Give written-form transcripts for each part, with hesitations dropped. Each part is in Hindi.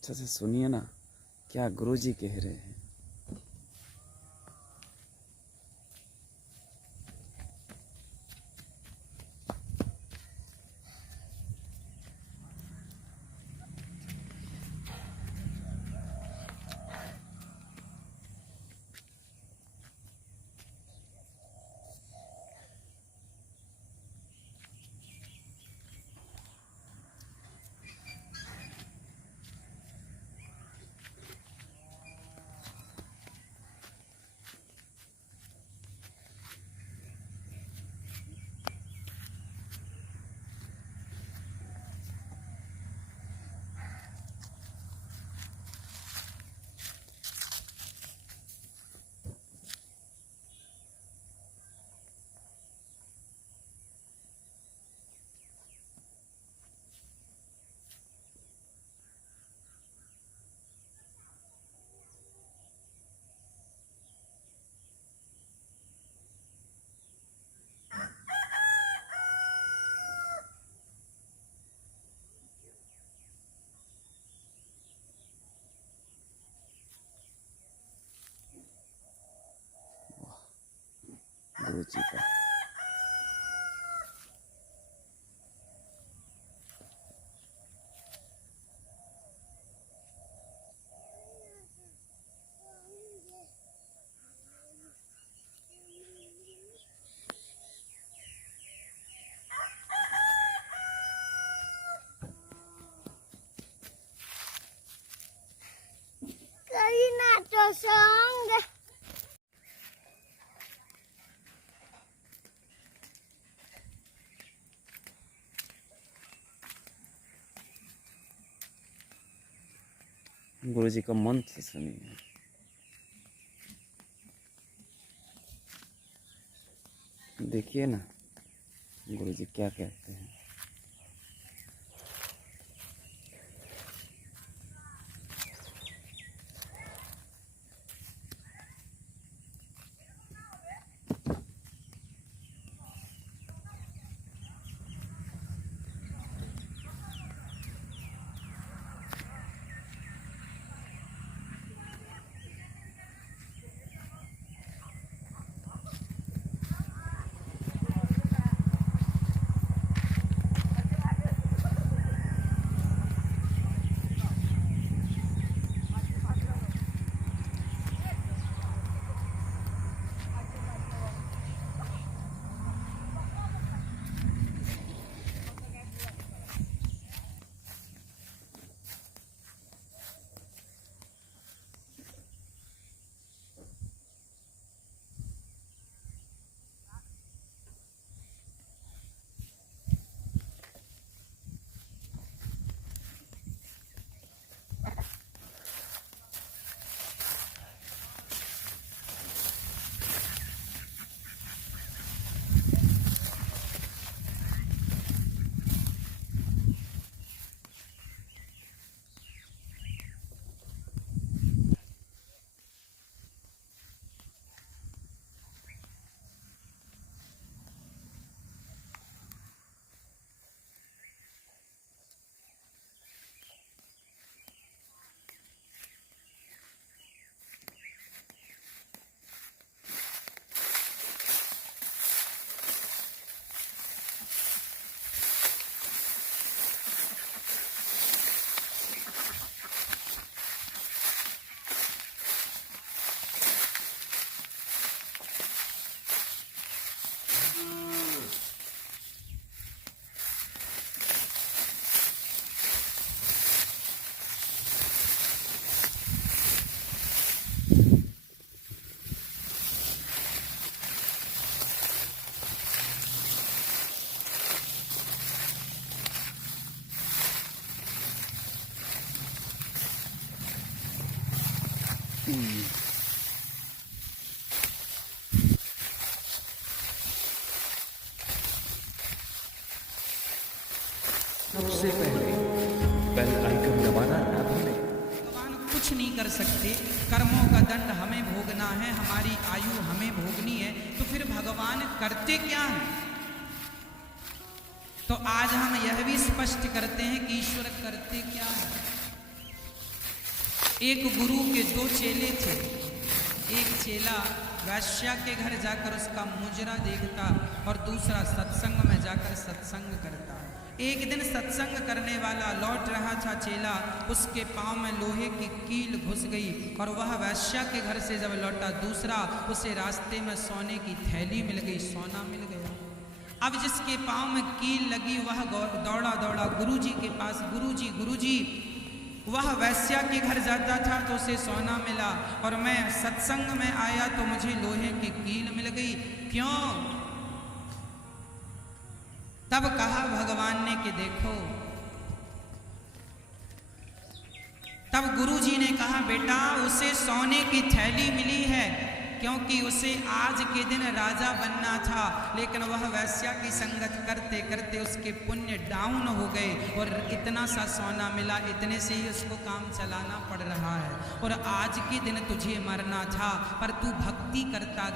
अच्छा से सुनिए ना, क्या गुरुजी कह रहे हैं। गुरुजी का Nato song. गुरुजी का मंत्र सुनिए। देखिए ना गुरुजी क्या कहते हैं। सबसे पहले बेल आइकन दबाना ना भूलें। भगवान कुछ नहीं कर सकते, कर्मों का दंड हमें भोगना है, हमारी आयु हमें भोगनी है, तो फिर भगवान करते क्या हैं? तो आज हम यह भी स्पष्ट करते हैं कि ईश्वर करते क्या है। एक गुरु के दो चेले थे। एक चेला वैश्या के घर जाकर उसका मुजरा देखता और दूसरा सत्संग में जाकर सत्संग करता। एक दिन सत्संग करने वाला लौट रहा था चेला, उसके पांव में लोहे की कील घुस गई और वह वैश्या के घर से जब लौटा दूसरा, उसे रास्ते में सोने की थैली मिल गई, सोना मिल गया। अब जिसके पांव में कील लगी वह दौड़ा दौड़ा गुरुजी के पास, गुरुजी वह वैश्या के घर जाता था तो उसे सोना मिला और मैं सत्संग में आया तो मुझे लोहे की कील मिल गई, क्यों? तब कहा भगवान ने कि देखो, तब गुरुजी ने कहा बेटा उसे सोने की थैली मिली है क्योंकि उसे आज के दिन राजा बनना था, लेकिन वह वैश्या की संगत करते करते उसके पुण्य डाउन हो गए और इतना सा सोना मिला, इतने से ही उसको काम चलाना पड़ रहा है। और आज के दिन तुझे मरना था पर तू भक्ति करता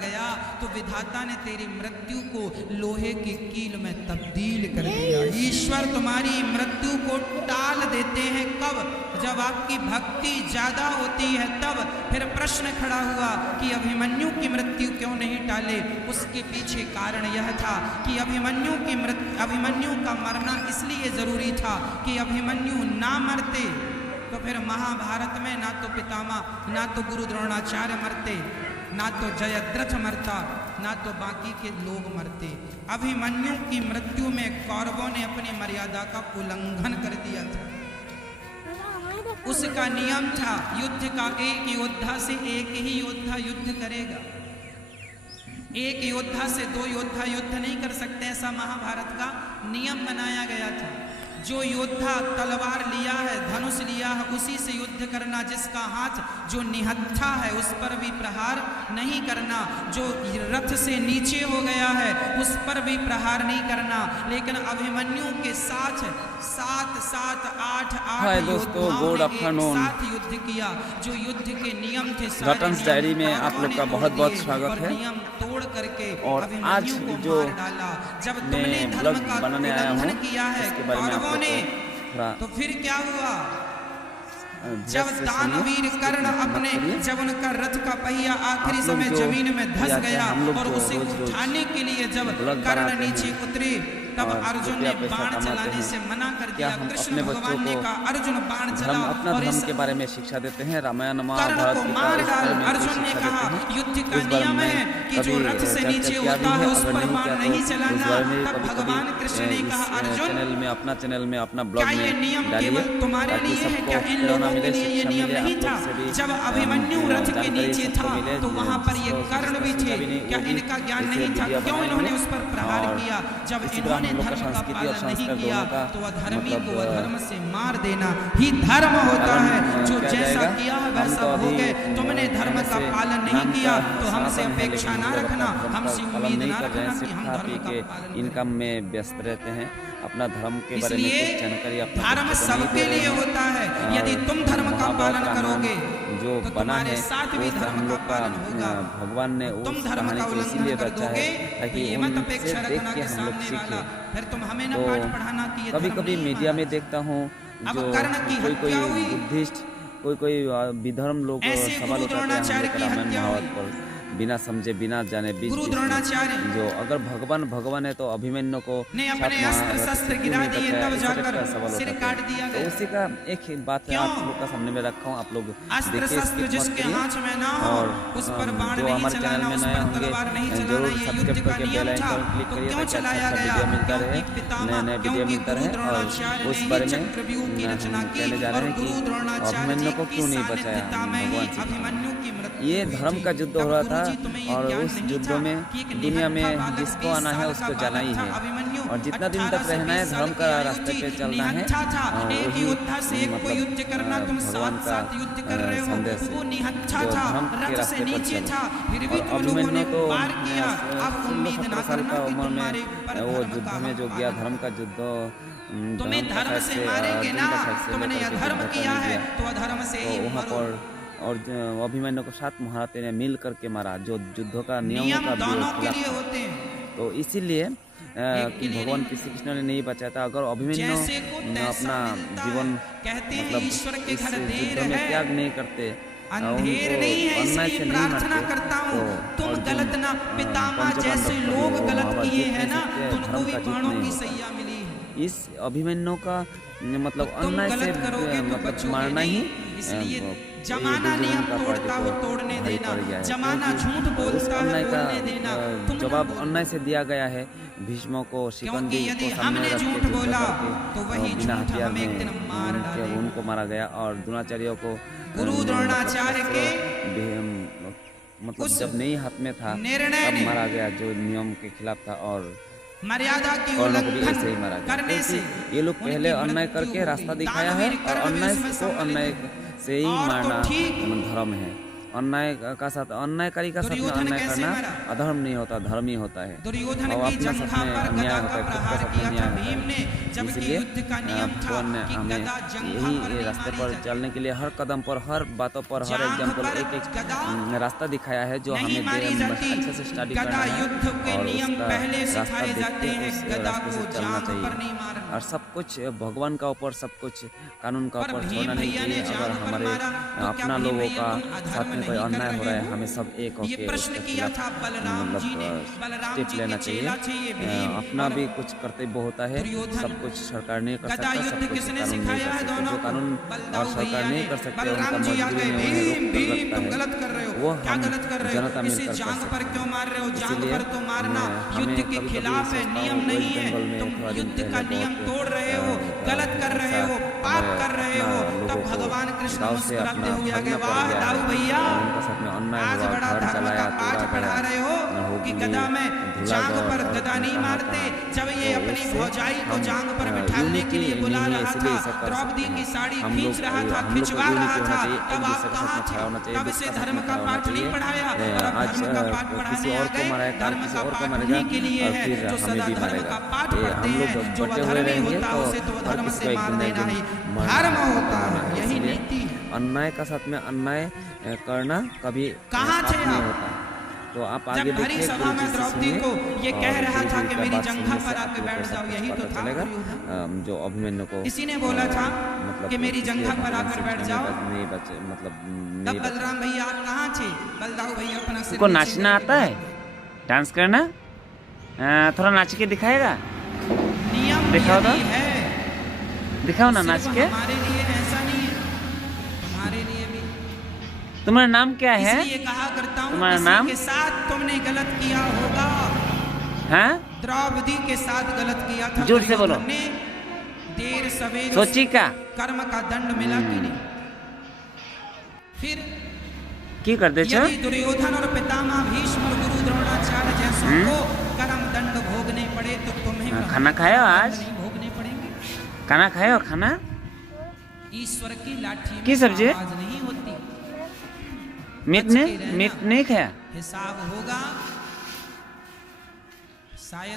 गया तो विधाता ने तेरी मृत्यु को लोहे की कील में तब्दील कर दिया। ईश्वर तुम्हारी मृत्यु को टाल देते हैं कब? जब आपकी भक्ति ज्यादा होती है तब। फिर प्रश्न खड़ा हुआ कि अभिमन्यु की मृत्यु क्यों नहीं टाले? उसके पीछे कारण यह था कि अभिमन्यु का मरना इसलिए जरूरी था कि अभिमन्यु ना मरते तो फिर महाभारत में ना तो पितामह ना तो गुरु द्रोणाचार्य मरते, ना तो जयद्रथ मरता, ना तो बाकी के लोग मरते। अभिमन्यु की मृत्यु में कौरवों ने अपनी मर्यादा का उल्लंघन कर दिया था। उसका नियम था युद्ध का, एक योद्धा से एक ही योद्धा युद्ध करेगा, एक योद्धा से दो योद्धा युद्ध नहीं कर सकते, ऐसा महाभारत का नियम बनाया गया था। जो योद्धा तलवार लिया है, धनुष लिया है, उसी से युद्ध करना। जिसका हाथ जो निहत्था है उस पर भी प्रहार नहीं करना। जो रथ से नीचे हो गया है उस पर भी प्रहार नहीं करना। लेकिन अभिमन्यु के साथ 7-8 योद्धाओं ने एक साथ युद्ध किया। जो युद्ध के नियम थे रटन्स डायरी में आप लोग का बहुत बहुत स्वागत है। नियम तोड़ करके और आज जो जब मैं तुमने धर्म ब्लॉग का बनाने आया हूँ उल्लंघन किया है इसके बारे में आप लोग ने, को थोड़ा तो फिर क्या हुआ? जब दानवीर कर्ण अपने जब उनका रथ का पहिया आखिरी समय जमीन में धंस गया और उसे उठाने के लिए जब कर्ण नीचे उतरे तब अर्जुन ने बाण चलाने से मना कर दिया। कृष्ण भगवान ने कहा अर्जुन बाण चला और धर्म के बारे में शिक्षा देते हैं। रामायण कर्ण को मार डाल। अर्जुन ने कहा युद्ध का नियम है कि जो रथ से नीचे होता है उस पर बाण नहीं चलाना। तब भगवान कृष्ण ने कहा अर्जुन चैनल में अपना ब्लॉग क्या ये नियम केवल तुम्हारे लिए है? क्या इन लोगों के लिए ये नियम नहीं था? जब अभिमन्यु रथ के नीचे था तो वहां पर ये कर्ण भी थे। क्या इनका ज्ञान नहीं था? क्यों इन्होंने उस पर प्रहार किया? जब इन्होंने धर्म का पालन नहीं किया तो अधर्मी को अधर्म से मार देना ही धर्म होता है। जो जैसा किया है वैसा हो गए। तुमने धर्म का पालन नहीं किया तो हमसे अपेक्षा ना रखना, हमसे उम्मीद ना रखना कि हम धर्म का पालन इनकम में व्यस्त रहते हैं। अपना धर्म के बारे में इसलिए कुछ जानकारी धर्म सबके लिए होता है। यदि तुम धर्म का पालन करोगे जो तो बना है तुम्हारे साथ भी धर्म का पालन होगा। भगवान ने तुम उस धर्म कहानी का को इसीलिए उल्लंघन कर रचा दोगे है तो ताकि ये मत उनसे अपेक्षा देख रखना के कि हम लोग सामने वाला सीखें। फिर तुम हमें ना तो पाठ पढ़ाना कि ये कभी धर्म कभी नहीं मीडिया में हमारा। देखता हूँ अब जो कर्ण की कोई हत्या हुई। बुद्धिस्ट कोई विधर्म लोग ऐसे सवाल गुरु उठाते हैं द्रोणाचार्य की रामायण हत्या महाभारत पर बिना समझे बिना जाने बीच गुरु बीच में। द्रोणाचार्य जो अगर भगवान है तो अभिमन्यु को ने अपने अस्त्र शस्त्र गिरा दिए तब जाकर सिर काट दिया तो गया। उसी का एक ही बात है क्यों? आप लोग का सामने में रखा हूँ। आप लोग अस्त्र देखिए, शस्त्र skip मत जिसके करिए। हाथ में ना हो और उस पर बाण जो नहीं हमारे चलाना, चैनल में उस नए पर होंगे तलवार नहीं चलाना, जरूर ये सब्सक्राइब युद्ध का करके नियम बेल था। आइकन क्लिक तो करिए क्यों ताकि चलाया अच्छा गया? वीडियो मिलता रहे, क्योंकि पितामह नए वीडियो क्योंकि मिलता गुरु रहे। और द्रोणाचार्य ने उस ही बारे में चक्रव्यूह की रचना की कहने जा और रहे हैं गुरु कि द्रोणाचार्य अभिमन्यु जी को की क्यों नहीं बचाया सानिध्यता में ही भगवान श्री अभिमन्यु की मृत्यु ये हुई धर्म थी। का युद्ध तब हो रहा था गुरुजी तुम्हें ये और ज्ञान उस नहीं युद्ध था में कि एक दुनिया में निहत्था बालक जिसको 20 आना है साल उसको का जाना ही बालक था है। अभिमन्यु। और जितना दिन 18 तक से रहना है 20 धर्म साल का की आयु रास्ते थी, पे चलना है। निहत्था था। एक वही योद्धा से एक को युद्ध करना, तुम भगवान का साथ युद्ध कर रहे हो। संदेश है। वो निहत्था जो था, धर्म के रथ से रास्ते पर नीचे चलो। था, फिर भी और तुम लोगों ने अभिमन्यु तो पार किया। अब उम्मीद ना 16-17 साल करना का कि उम्र में तुम्हारे पर वो धर्म युद्ध का में हम जो गया पालन धर्म का युद्ध तुम्हें धर्म से मारेंगे ना। तुमने अधर्म किया है तो अधर्म से ही वहाँ मरो। पर और अभिमन्यु को 7 महारथी ने मिल करके मारा जो युद्धों का नियमों नियम का दोनों के खिलाफ लिए था। होते हैं। तो इसीलिए कि भगवान श्री कृष्ण ने नहीं बचाया था, अगर अभिमन्यु अपना जीवन मतलब ईश्वर के इस घर देर युद्ध में है, त्याग नहीं करते, अंधेर नहीं है, इसलिए प्रार्थना करता हूँ तुम गलत ना, पितामह जैसे लोग गलत किए हैं ना, तुमको भी बाणों की सैया मिली है। इस अभिमन्यु का मतलब तुम अन्याय से गलत करोगे तो मतलब बचोगे मारना ही नहीं, इसलिए जमाना दुर्योधन नियम का तोड़ता पार्टी हो को तोड़ने भारी देना, पड़ गया है, जमाना क्योंकि झूठ उस बोलता है अन्याय का बोलने देना, तुम ना जवाब बोलो। अन्याय से दिया गया है। भीष्म को क्योंकि शिकंजी यदि को सामने हमने रख के झूठ युद्ध बोला करके तो वही बिना झूठ हथियार हमें एक में दिन मार डालेगा। उनको मारा गया, और द्रोणाचार्य को गुरु द्रोणाचार्य के मतलब उस जब नहीं हाथ में था निर्णय तब ने मारा गया, जो नियम के खिलाफ था, और मर्यादा की कर्णों को भी ऐसे ही उल्लंघन मारा गया, करने से क्योंकि ये लोग पहले उनकी अन्याय मृत्यु करके रास्ता होगी। दिखाया है, दानवीर और कर्म भी अन्याय उसमें को सम्मिलित अन्याय है। से ही और तो मारना ठीक धर्म है। अन्याय का साथ अन्यायकारी का साथ में दुर्योधन अन्याय कैसे करना मरा? अधर्म नहीं होता, धर्म ही होता है। दुर्योधन और की अपना साथ जंघा में पर अन्याय गदा होता का है, खुद का प्रहार साथ में किया था अन्याय होता भीम है। ने, जबकि इसलिए युद्ध का नियम था भगवान ने कि हमें गदा जंघा यही पर ये नहीं रास्ते मारी पर जाती। चलने के लिए हर कदम पर, हर बातों पर, हर जांघ एग्जाम्पल पर एक एक गदा रास्ता दिखाया है, जो नहीं हमें मारी जाती। अच्छे से स्टडी गदा करना है, युद्ध के और नियम उसका पहले रास्ता सिखाए देख जाते के हैं, उस गदा रास्ते से को चलना जांघ पर चाहिए। नहीं मारना। और सब कुछ भगवान का ऊपर, सब कुछ कानून का पर ऊपर भीम छोड़ना नहीं भैया ने चाहिए। अगर जांघ पर हमारे मारा तो क्या अपना भीम लोगों भैया का तुम अधर्म साथ में कोई नहीं कर अन्याय हो रहा है, रहे हो? हमें सब एक ये होके प्रश्न उसके किया खिलाफ था बलराम जी ने, बलराम स्टेप जी लेना के चाहिए। चेला थे ये भीम अपना और भी कुछ कर्तव्य होता है, दुर्योधन। सब कुछ सरकार नहीं कर गदा सकता, युद्ध सब कुछ किसने कानून नहीं सिखाया कर है सकते। दोनों जो को? कानून बलदाऊ और सरकार भैया नहीं ने। कर सकते, उनका बलराम जी आ मजबूरी गए, में उन्हें भीम रोक कर भीम रखता तुम है। गलत कर रहे हो, वो क्या हम गलत कर रहे हो, जनता इसे मिलकर कर जांघ पर सकते क्यों हैं। मार रहे हो, जांघ इसीलिए पर तो मारना हमें युद्ध के कभी-कभी खिलाफ है, सोचता नियम हूँ, नहीं वेस्ट है, बंगाल में तुम थोड़ा दिन युद्ध का पहले नियम बहुत, तोड़ रहे हो, गलत कर रहे हो, पाप कर रहे हो, तब भगवान कृष्ण गाँव से मुस्कुराते अपना हुए आगे, भागना पड़ वाह गया दाऊ है, भैया और उनका साथ में अन्याय आज हुआ, बड़ा घर धर्म जलाया, का पाठ तोड़ा पढ़ा गया, रहे हो कि हुगली, गदा में जांघ धुलागढ़ पर और गदा नहीं कहाँ मारते। कहाँ। जब ये तो अपनी उससे भौजाई को हम, जांघ पर बिठाने के लिए बुला नहीं है, रहा इसलिए था, ऐसा कर द्रौपदी सकते की हैं। साड़ी हम खींच लोग रहा था, हम लोग को खिंचवा यूनिटी रहा होना था, चाहिए, तब एक आप दूसरे के कहाँ साथ में थे? खड़ा होना चाहिए, तब एक से दूसरे के धर्म साथ का में खड़ा होना पाठ नहीं चाहिए। पढ़ाया, और अब आज धर्म का पाठ किसी पढ़ाने और आ को गए। मारा है, कल धर्म किसी का और को पाठ मारेगा, उन्हीं के लिए और है फिर जो हमें सदा भी धर्म मारेगा। का पाठ ये पढ़ते हम लोग हैं, जब जो बटे हुए अधर्मी रहेंगे होता तो उसे तो हर धर्म किसी से को एक मार दिन ना एक देना दिन ही मारना धर्म है, होता मारना है, है। यही इसलिए नीति है। अन्याय का साथ में अन्याय करना कभी कहाँ पाप थे नहीं आप? होता। तो आप जब आगे भरी देखिए, सभा गुरु जी में से द्रौपदी सुनिए, को ये और कह रहा गुरु था जी कि का मेरी बात जंघा सुनने से पर आप आके लोग को बैठ सब जाओ, कुछ यही तो पता था चलेगा। दुर्योधन। जो अभिमन्यु को इसी ने बोला था मतलब कि मेरी किसी जंघा पर भगवान आकर से बैठ नहीं जाओ। नहीं बचे, मतलब तब नहीं बचे। बलराम भैया आप कहाँ थे? बलदाऊ भैया अपना सिर तुमको नीचे नाचना करके आता है, डांस करना? थोड़ा नाच के दिखाएगा, नियम दिखाओ तो, यही है। दिखाओ ना नाच सिर्फ के। हमारे लिए ऐसा नहीं है, तुम्हारे लिए भी। तुम्हारा नाम क्या है? इसलिए कहा करता हूँ, तुम्हारा किसी नाम? के साथ तुमने गलत किया होगा। हाँ, द्रौपदी के साथ गलत किया था जोर से बोलो। दुर्योधन ने। देर सवेर सोची का कर्म का दंड मिला कि नहीं? फिर की कर दे छो? यदि दुर्योधन और पितामह भीष्म और गुरु द्रोणाचार्य जैसों को कर्म दंड भोगने पड़े तो तुम्हें खाना खायो आज? नहीं भोगने पड़ेंगे। खाना खायो? खाना ईश्वर की लाठी की में सब्जी? आवाज नहीं होती, मीट बच के ने रहना। मीट नहीं खाया? हिसाब होगा शायद।